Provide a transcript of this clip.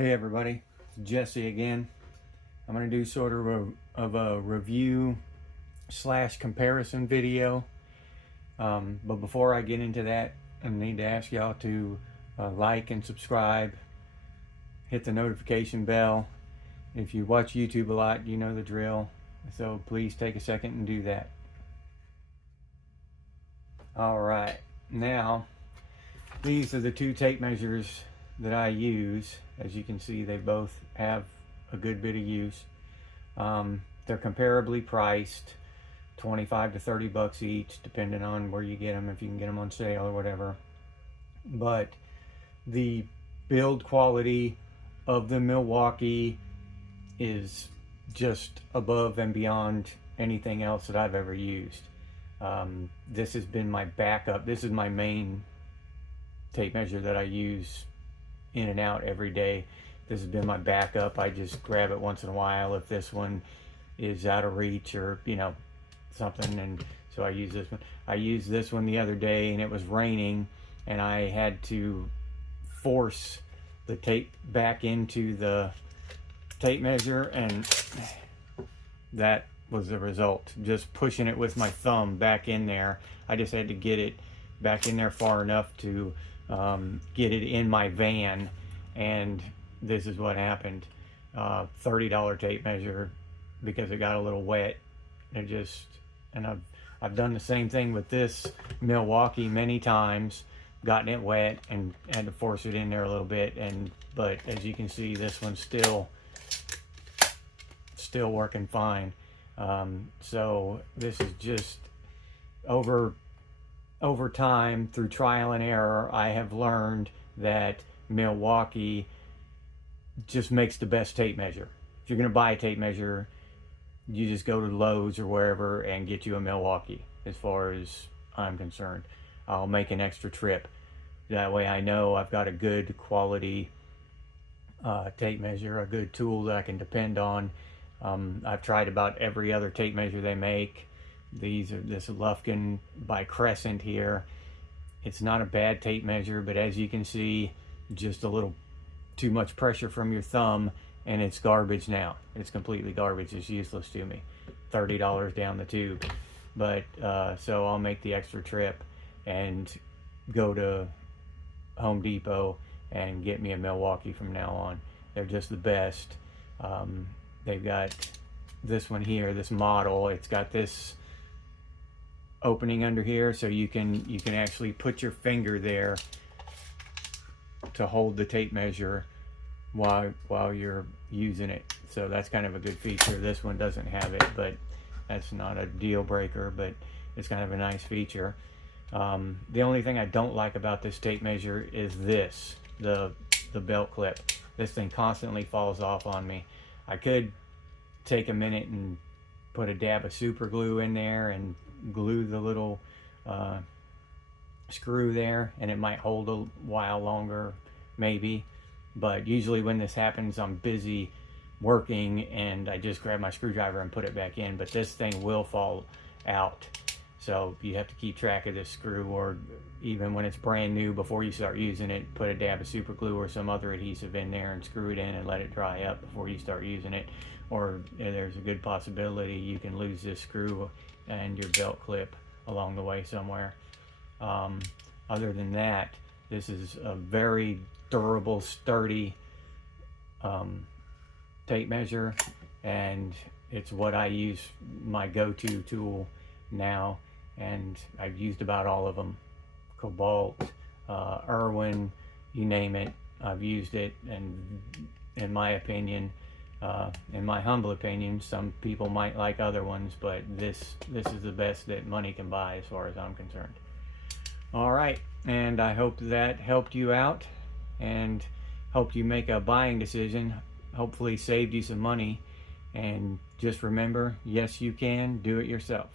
Hey everybody, it's Jesse again. I'm going to do sort of a review slash comparison video. But before I get into that, I need to ask y'all to like and subscribe, hit the notification bell. If you watch YouTube a lot, you know the drill. So please take a second and do that. Alright, now these are the two tape measures that I use. As you can see, they both have a good bit of use. They're comparably priced, 25 to 30 bucks each, depending on where you get them, if you can get them on sale or whatever. But the build quality of the Milwaukee is just above and beyond anything else that I've ever used. This has been my backup. This is my main tape measure that I use in and out every day. This has been my backup. I just grab it once in a while if this one is out of reach or something, and so I use this one. I used this one the other day and it was raining and I had to force the tape back into the tape measure, and that was the result. Just pushing it with my thumb back in there. I just had to get it back in there far enough to get it in my van, and this is what happened. $30 tape measure because it got a little wet. And I've done the same thing with this Milwaukee many times, gotten it wet and had to force it in there a little bit, but as you can see, this one's still working fine. So this is just over time, through trial and error, I have learned that Milwaukee just makes the best tape measure. If you're going to buy a tape measure, you just go to Lowe's or wherever and get you a Milwaukee, as far as I'm concerned. I'll make an extra trip. That way I know I've got a good quality tape measure, a good tool that I can depend on. I've tried about every other tape measure they make. These are this Lufkin by Crescent here. It's not a bad tape measure, but as you can see, just a little too much pressure from your thumb and it's garbage now. It's completely garbage. It's useless to me. $30 down the tube. But so I'll make the extra trip and go to Home Depot and get me a Milwaukee from now on. They're just the best. They've got this one here, this model. It's got this opening under here, so you can actually put your finger there to hold the tape measure while you're using it. So that's kind of a good feature. This one doesn't have it, but that's not a deal breaker, but it's kind of a nice feature. The only thing I don't like about this tape measure is this, the belt clip. This thing constantly falls off on me. I could take a minute and put a dab of super glue in there and glue the little screw there, and it might hold a while longer, maybe. But usually when this happens, I'm busy working and I just grab my screwdriver and put it back in. But this thing will fall out, so you have to keep track of this screw, or even when it's brand new, before you start using it, put a dab of super glue or some other adhesive in there and screw it in and let it dry up before you start using it. Or there's a good possibility you can lose this screw and your belt clip along the way somewhere. Other than that, this is a very durable, sturdy tape measure, and it's what I use, my go-to tool now, and I've used about all of them. Cobalt, Irwin, you name it, I've used it, and in my opinion, in my humble opinion, some people might like other ones, but this is the best that money can buy as far as I'm concerned. All right, and I hope that helped you out and helped you make a buying decision, hopefully saved you some money, and just remember, yes, you can do it yourself.